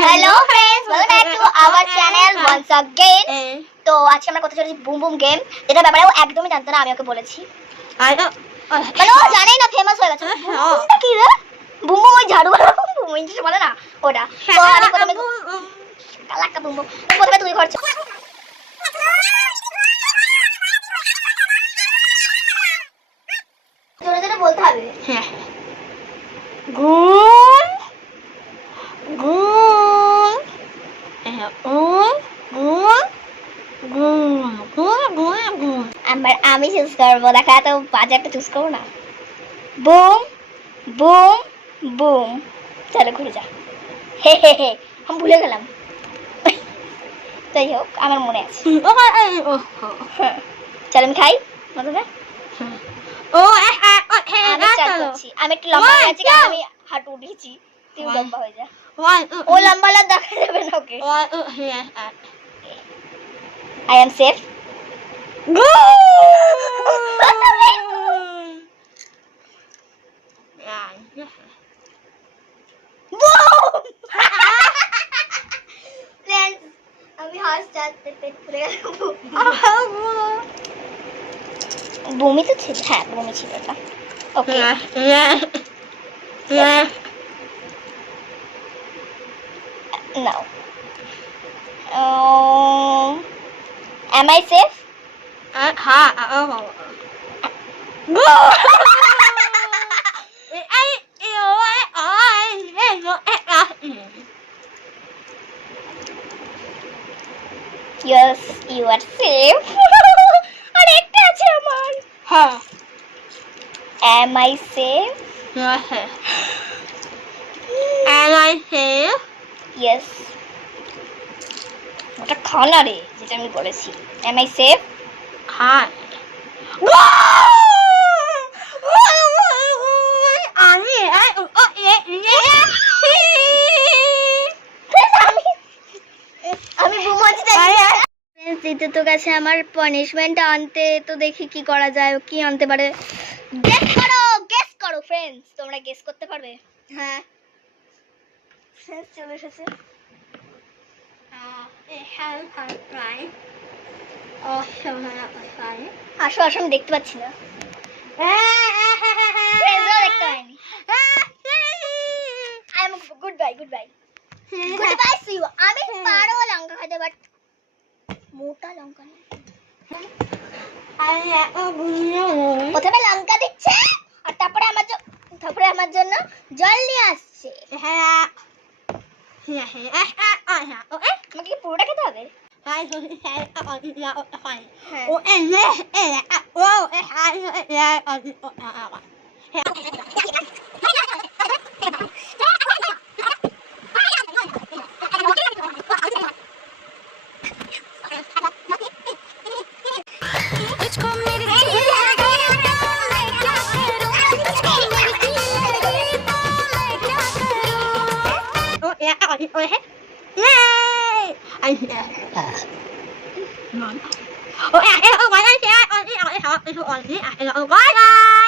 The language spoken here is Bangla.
Hello friends, welcome back to our channel once again. তো আজকে আমরা কথা চলেছি বুম বুম গেম, যেটা ব্যাপারে ও একদমই জানতো না, আমি ওকে বলেছি। মানে ও জানেই না, ফেমাস হয়ে গেছে। বুমটা কি রে? বুম বুম ওই ঝাড়ু বুম ইংলিশ বলে না ওটা। তো আমি প্রথমে কালাকা বুম বুম প্রথমে তুই করছ। জোরে জোরে বলতে হবে। হ্যাঁ। গুম গুম আমি চুজ করবো, দেখা তো বাজে একটা চুজ করবো না। বুম বুম বুম, চলো ঘুরে যা। হে হে হে, আমি ভুলে গেলাম। যাই হোক, আমার মনে আছে। চল আমি খাই মধুরা। আমি একটু লম্বা হয়ে গেছি, কারণ আমি হাঁটু উঠিয়েছি। তুই লম্বা হয়ে যা। ও লম্বা হলে দেখা যাবে না ওকে। I am safe. আমি হাসতে পেট পুড়ে গেল। বমি তো ছিল, হ্যাঁ বমি ছিল এটা। ওকে নাও। Am I safe? Yes, you are safe. আর একটা আছে আমার। হ্যাঁ। Am I safe? Am I safe? Yes. ওটা খানা রে, যেটা আমি বলেছি। Am I safe? হ্যাঁ। আমি বুমাচ্ছি তাই। জিতে তো গেছে আমার পানিশমেন্ট আনতে, তো দেখি কি করা যায়, কি আনতে পারে। গেস করো ফ্রেন্ডস, তোমরা গেস করতে পারবে? হ্যাঁ চলে এসেছে। আসো আসো, আমি দেখতে পাচ্ছি না। দেখতে পাইনি। Good bye good bye good bye see you. আমি পারো লঙ্কা খাইতে, বাট মোটা লঙ্কা না। প্রথমে লঙ্কা দিচ্ছে আর তারপরে আমার জন্য জল নিয়ে আসছে। আমাকে পুরোটা খেতে হবে? Ủa, em ơi, quay đây chị ơi, ôi, ôi, ôi, ôi, ôi, ôi, ôi, ôi, ôi, ôi, ôi,